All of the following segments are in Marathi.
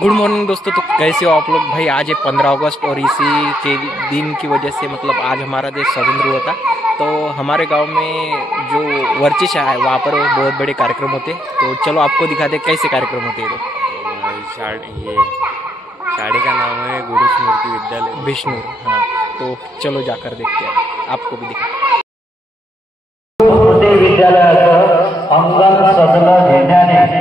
गुड मॉर्निंग दोस्तों। तो कैसे हो आप लोग भाई। आज है 15 अगस्त और इसी के दिन की वजह से मतलब आज हमारा देश स्वतंत्र हुआ था। तो हमारे गांव में जो वर्चिशा है वहाँ पर बहुत बड़े कार्यक्रम होते हैं। तो चलो आपको दिखा दे कैसे कार्यक्रम होते हैं। ये शादी का नाम है गुरु स्मृति विद्यालय विष्णु। हाँ, तो चलो जाकर देखते हैं, आपको भी दिखा। विद्यालयाचं अंगण सजलं घेण्याने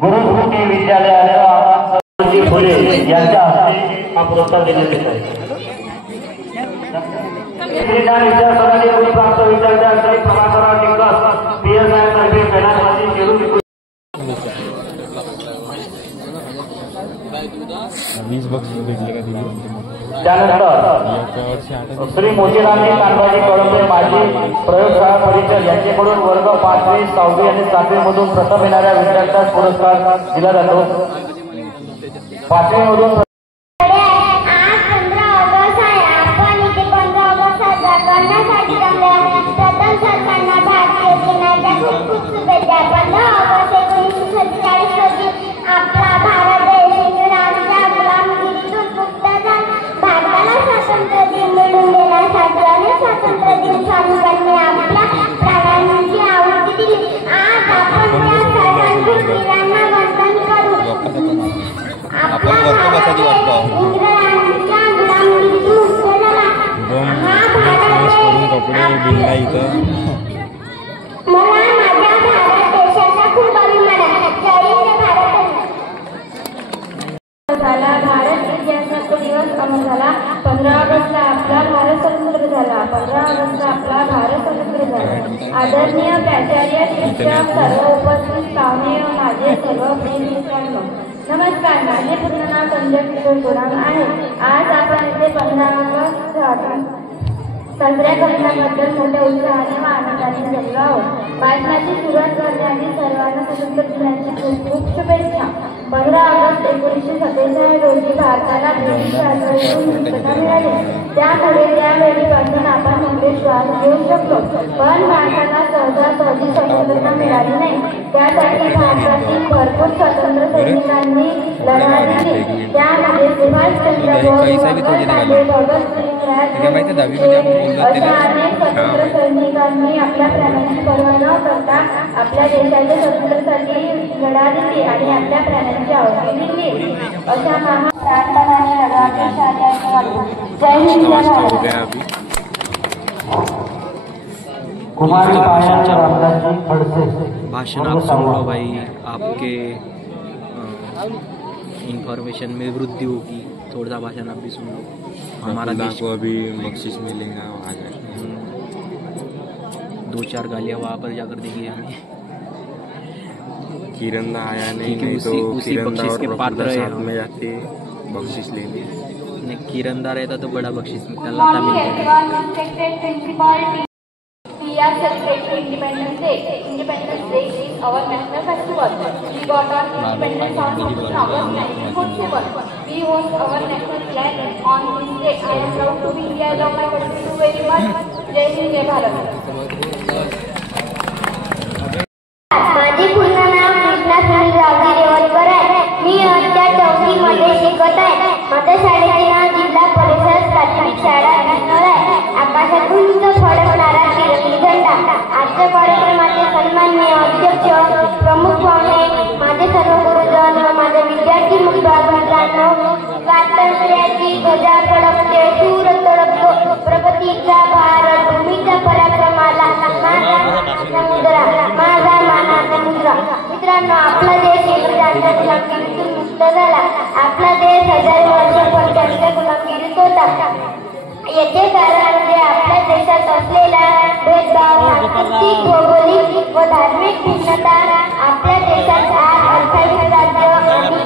गुरुस्मृती विद्यालयाचं फुले यांच्या हस्ते हा पुरस्कार देण्यात येत आहे। विद्यार्थ्यांसाठी गुरुप्राप्त विद्यार्थ्यांसाठी प्रभाकरराव टिंगस PSI तर्फे पेनासाठी शिरू 20 बक्षीस भेटले का दिली। त्यानंतर श्री मोतीरामजी कानबाजी कळंबे माजी प्रयोगशाळा परिचय यांच्याकडून वर्ग 5वी 6वी आणि 7वी मधून प्रथम येणाऱ्या विद्यार्थ्यांस पुरस्कार दिला जातो। 5वी मधून कपडे बिल्ला इथं भारत इतिहासाचा दिवस अमर झाला। 15 ऑगस्टला आपला भारत स्वतंत्र झाला। 15 ऑगस्टला आपला भारत स्वतंत्र झाला। आदरणीय प्राचार्य, शिक्षक, सर्व उपस्थित पाहुणे व माझे सर्व प्रिय मित्रांनो, नमस्कार। माझे पूर्ण नाव संजय किशोर गुराम आहे। आज आपण इथे 15 ऑगस्ट साजऱ्या करण्याबद्दल मोठ्या उत्साहाने व आनंदाने जमलो आहोत। भाषणाची सुरुवात करण्याआधी सर्वांना स्वतंत्र दिनाची खूप खूप शुभेच्छा। 15 ऑगस्ट 1947 रोजी भारताला ब्रिटिश राजवटीतून मुक्तता मिळाली। त्यामुळे त्यावेळीपासून आपण मोठे श्वास घेऊ शकलो। पण भारताला सहजासहजी स्वतंत्रता मिळाली नाही। त्यासाठी भारतातील भरपूर स्वतंत्र सैनिकांनी लढा दिली। त्यामध्ये सुभाषचंद्र बोस, भगतसिंग, अशा अनेक स्वतंत्र सैनिकांनी आपल्या प्राणांची पर्वा न करता आपल्या देशाच्या स्वातंत्र्यासाठी लढा दिली आणि आपल्या प्राणांची आहुती दिली। अशा महान प्रार्थनाने लढा जय हिंद, जय भारत। भाषण आप सुन लो भाई, आपके इंफॉर्मेशन में वृद्धि होगी। थोड़ा सा भाषण आप भी सुन लो। हमारा देश को अभी बख्शिश मिलेगा। 2-4 गालियाँ वहाँ पर जाकर देंगे हमें। किरंदा आया नहीं, क्योंकि उसी बख्शिश के पात्र है साथ में जाते बख्शिश लेने। नहीं, किरंदा रहता तो बड़ा बख्शिश मिलता था। We are celebrating Independence Day. Independence Day is our national festival. We got our independence on 14 August 1947. We host our national flag on this day. I am proud to be here. I love my country very much. जय हिंद, जय भारत। माझे पूर्ण नाव कृष्णा सुनील रावजी रेवणकर आहे। मी इयत्ता 4वी मध्ये शिकत आहे। माझ्या शाळेचे नाव जिल्हा परिषद प्राथमिक शाळा विष्णूर आहे। आकाशात उंच फडकणारा तिरंगी झेंडा। आजच्या कार्यक्रमाचे सन्माननीय अध्यक्ष, प्रमुख पाहुणे, माझे सर्व गुरुजन व माझे विद्यार्थी मित्रांनो, स्वातंत्र्याची ध्वजा फडकते, सूर तडकतो, प्रगतीचा भारत भूमीच्या पराक्रमाला माझा मानाचा मुद्रा। मित्रांनो, आपला देश इंग्रजांच्या गुलामगिरीतून मुक्त झाला। आपला देश हजारो वर्ष त्यांच्या गुलामगिरीत होता। याचे कारण म्हणजे आपल्या देशात असलेला भेदभाव, सांस्कृतिक, भौगोलिक व धार्मिक भिन्नता। आपल्या देशात 28 राज्य आणि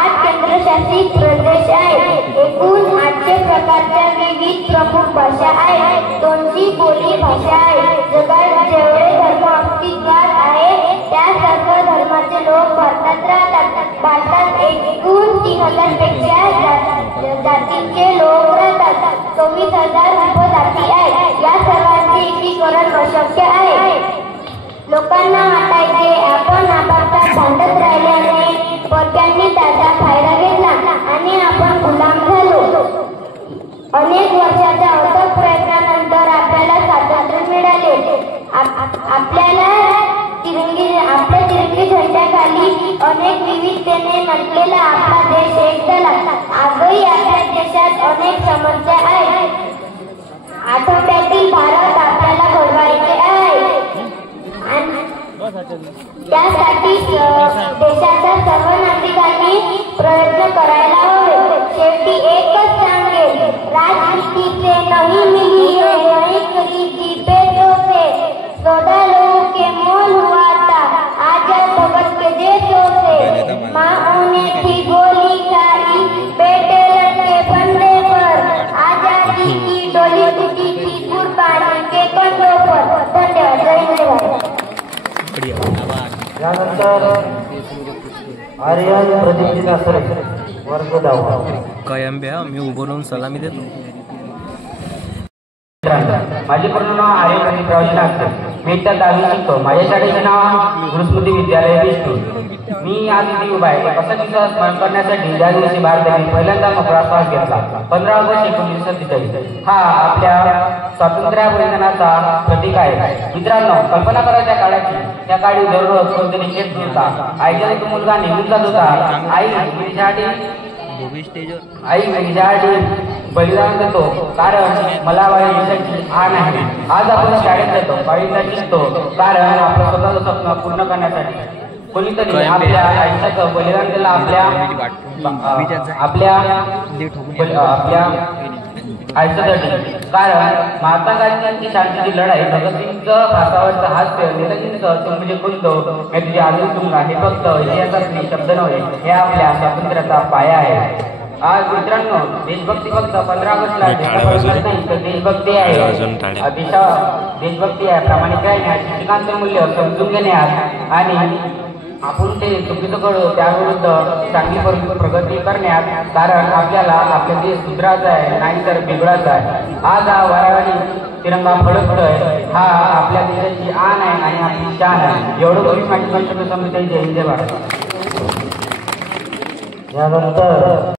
8 केंद्रशासित प्रदेश आहेत। एकूण 800 प्रकारच्या विविध प्रमुख भाषा आहेत। 200 बोली भाषा आहेत। जगात जेवढे धर्म अस्तित्वात आहे त्या सर्व धर्माचे लोक भारतात राहतात। भारतात एकूण 3000 पेक्षा जातींचे लोक राहतात। 24,000 उपजाती आहेत। या सर्वांचे एकीकरण अशक्य आहे। लोकांना वाटायचे आपण आपापसात भांडत राहिल्याने परक्यांनी त्याचा फायदा घेतला। झाली. अनेक विविधतेने नटलेला आपला देश एक झाला. आजही आपल्या देशात अनेक समस्या आहेत. आठवड्यातील भारत आपल्याला घडवायचे आहे आणि त्यासाठी देशाच्या सर्व नागरिकांनी प्रयत्न करायला हवे. शेवटी एकच सांगेल, राजनीतीचे नहीं मिली है वही गरीबी पेटों से. 14 लोगों के मोल हुआ था आजाद भगत के देशों से. माँ ने थी गोली खाई, बेटे लड़के फंदे पर. आजादी की डोली टूटी थी कुर्बानी के कंधों पर. धन्यवाद. जय हिंद. यानंतर आर्यन प्रदीप नासरे वर्ग 10. काय आंब्या मी उभं राहून सलामी देतो. माझे पूर्ण नाव आर्यन प्रदीपराव नासरे. मी इथं 10वी शिकतो. माझ्या शाळेचे नाव गुरुस्मृती विद्यालय विष्णू. मी आज इथे उभा आहे. कसं तिचं स्मरण करण्यासाठी ज्या दिवशी भारताने पहिल्यांदा मोकळा श्वास घेतला 15 ऑगस्ट 1947 हा आपल्या स्वातंत्र्य बलिदानाचा प्रतीक आहे. मित्रांनो, कल्पना करा त्या काळाची. त्या काळी दररोज कोणतरी शेत होता. आईचा तो मुलगा निघून जात होता. आई माझ्यासाठी बलिदान देतो कारण मला वाईट देशाची आण आहे. आज आपण शाळेत जातो, वाईटला शिकतो कारण आपलं स्वतःचं स्वप्न पूर्ण करण्यासाठी. कोणीतरी आपल्या आयुष्याचं बलिदान दिलं आपल्या आयुष्यासाठी. कारण महात्मा गांधींची शांतीची लढाई, भगतसिंगचं फासावरचं हास्य, नेताजींचं तुम मुझे खुद दो मैं तुझे आजू दूंगा हे फक्त इतिहासातले शब्द नव्हे, हे आपल्या स्वातंत्र्याचा पाया आहे. आज मित्रांनो, देशभक्ती फक्त 15 ऑगस्टला देशाबरोबर नाही तर देशभक्ती आहे. देशभक्ती आहे प्रामाणिक राहण्यात, शिक्षकांचे मूल्य समजून घेण्यात आणि आपण ते चुकीचं करू त्याविरुद्ध चांगली प्रगती करण्यात. कारण आपल्याला आपला देश सुधारायचा आहे नाही तर बिघडायचा आहे. आज हा वारावारी तिरंगा फडकतोय. हा आपल्या देशाची आण आहे आणि आपली शान आहे. एवढं करून माझी भाषा समजते. जय हिंद भारत. यानंतर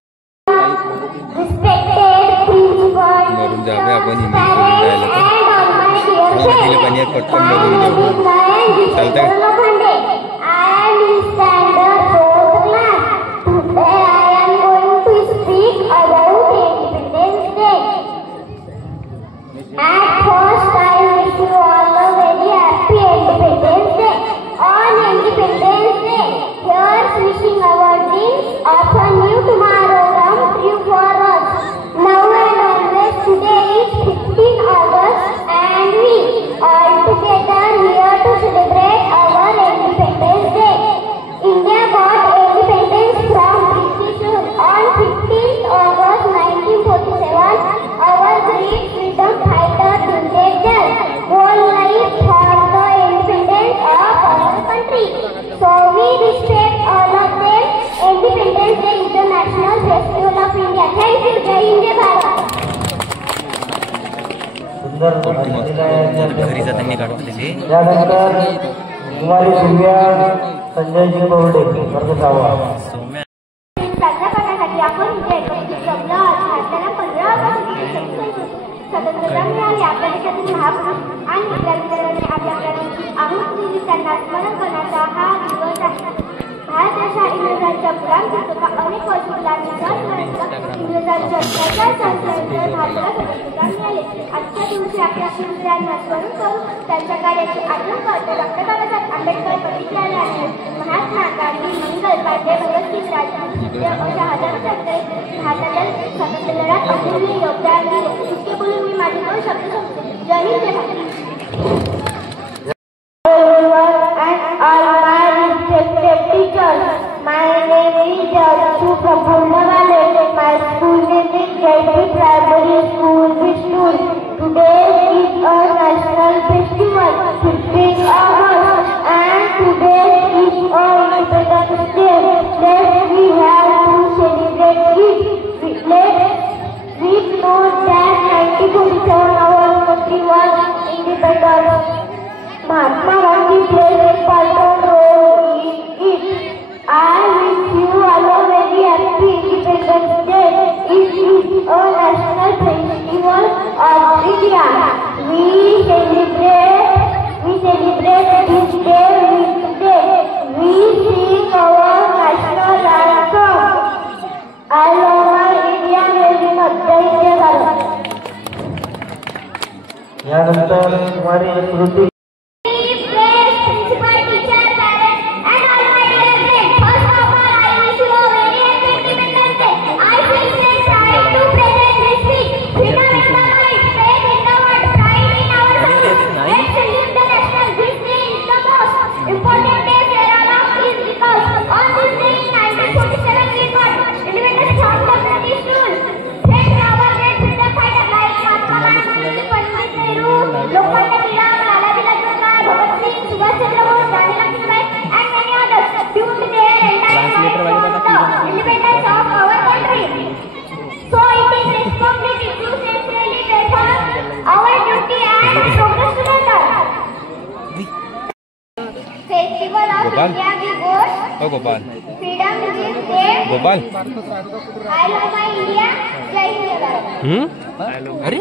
घरी जाताना काढलेले. त्यानंतर कुमारी दिव्या संजयजी बोर्डे वर्ग 6. साजरा करण्यासाठी आपण इथे एकत्रित जमलो आहोत. भारताला 15 ऑगस्ट स्वतंत्रता मिळाली. आपल्या देशातील महापुरुष आणि विद्यार्थ्यांनी आपल्या प्राणांची आहुती दिली. त्यांना स्मरण करण्याचा हा दिवस आहे. भारत देशा इंग्रजांच्या गुलामगिरीचा अनेक वर्ष इंग्रजांच्या अत्याचारानंतर भारताला स्वतंत्रता मिळाली. आजच्या दिवशी आपल्या शिवरायांना स्मरण करून त्यांच्या कार्याची आठवण करतो. डॉक्टर बाबासाहेब आंबेडकर, पंडित जवाहरलाल नेहरू, महात्मा गांधी, मंगल पांडे, भगतसिंग, राजगुरू अशा हजारो संत भारताच्या स्वातंत्र्य लढ्यात अमूल्य योगदान दिले. इतके बोलून मी माझे 2 शब्द संपते. जय हिंद. जय Bharat. My name is Jarshu Prabhulavale. My school name is Jaipur Primary School, Vishnu. Today is a national festival, 15th August, and today is a Independence Day. That we have to celebrate it. We know that 1947 our country was independent. Mahatma Gandhi played a important role in it. I wish you all a very happy Independence Day. It is a national festival of India. We celebrate this day with day. We sing स्मृती गोपाल गोपाल अरे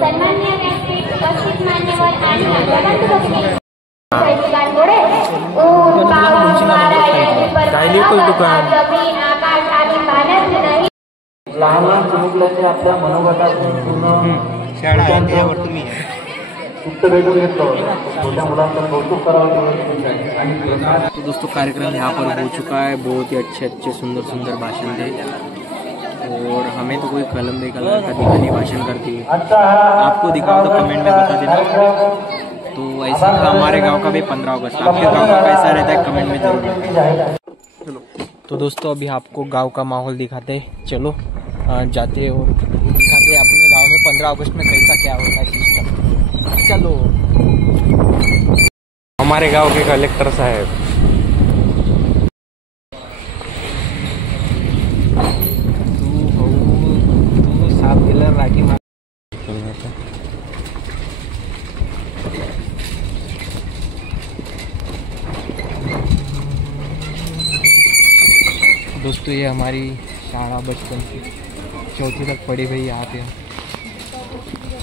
सन्माननीय व्यासपीठ उपस्थित मान्यवर आणि लहान लहान चिमुकल्यांनी आपल्या मनोगटातून पूर्ण शाळा आहे यावर तुम्ही उत्तर भेटून घेतलं छोट्या मुलांचं कौतुक करावं. तो दोस्तों कार्यक्रम यहाँ पर हो चुका है, बहुत ही अच्छे सुंदर सुंदर भाषण थे और हमें तो कोई कलम का दिखाने भाषण करती है, आपको दिखाओ तो कमेंट में बता देना। तो ऐसा था हमारे गांव का भी 15 अगस्त, आपके गांव का कैसा रहता है कमेंट में जरूर। तो दोस्तों अभी आपको गांव का माहौल दिखाते, चलो जाते और दिखाते अपने गांव में 15 अगस्त में कैसा क्या होता है सिस्टम। चलो हमारे गांव के कलेक्टर साहब, तू साफ दिला राखी मार। दोस्तों ये हमारी शाला बचपन की 4वीं तक पढ़ी हुई यहाँ पे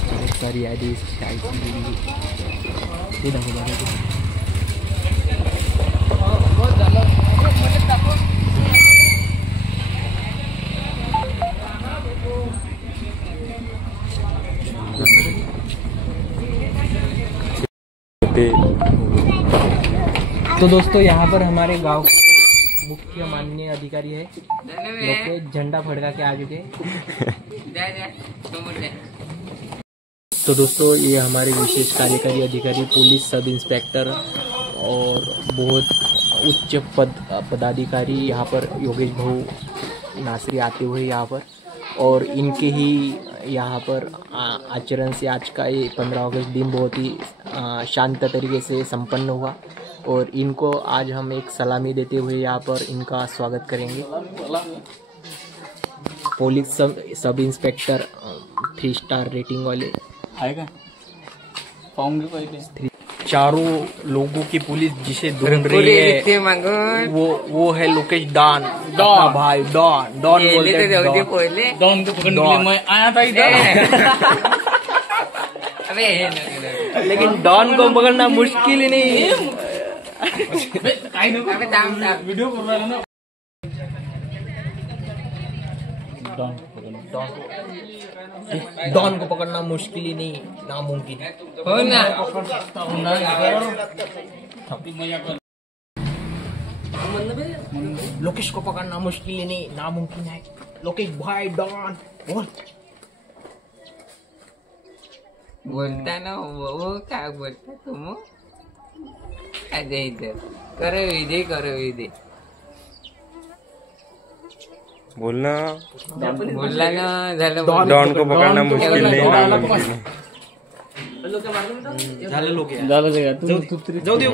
बहुत सारी यादें तो दोस्तों यहाँ पर हमारे गांव के मुख्य माननीय अधिकारी है, लोग झंडा फड़का के आगे के। तो दोस्तों ये हमारे विशेष कार्यकारी अधिकारी पुलिस सब इंस्पेक्टर और बहुत उच्च पदाधिकारी यहाँ पर योगेश भाऊ नासरी आते हुए यहाँ पर, और इनके ही यहाँ पर आचरण से आज का ये 15 अगस्त दिन बहुत ही शांत तरीके से संपन्न हुआ, और इनको आज हम एक सलामी देते हुए यहाँ पर इनका स्वागत करेंगे। Police sub inspector 3 star rating वाले आएगा। चारों लोगों की पुलिस जिसे ढूंढ रही है वो है लोकेश डॉन, अपना भाई डॉन बोलते हैं डॉन को पकड़ने के लिए मैं आया था इधर। लेकिन डॉन को पकड़ना मुश्किल ही नहीं है। वीडियो कर रहा है ना। डॉन को पकड़ना मुश्किल ही नहीं, नामुमकिन है। लोकेश को पकड़ना मुश्किल ही नहीं, नामुमकिन है। लोकेश भाई डॉन बोल। बोलता ना वो क्या बोलता तुम? अजय इधर करो विजय, करो विजय बोलना बोलला ना झालं। डॉन को पकड़ना मुश्किल नहीं, नामुमकिन है। झालं लोक झालं ते का? जाऊ दे.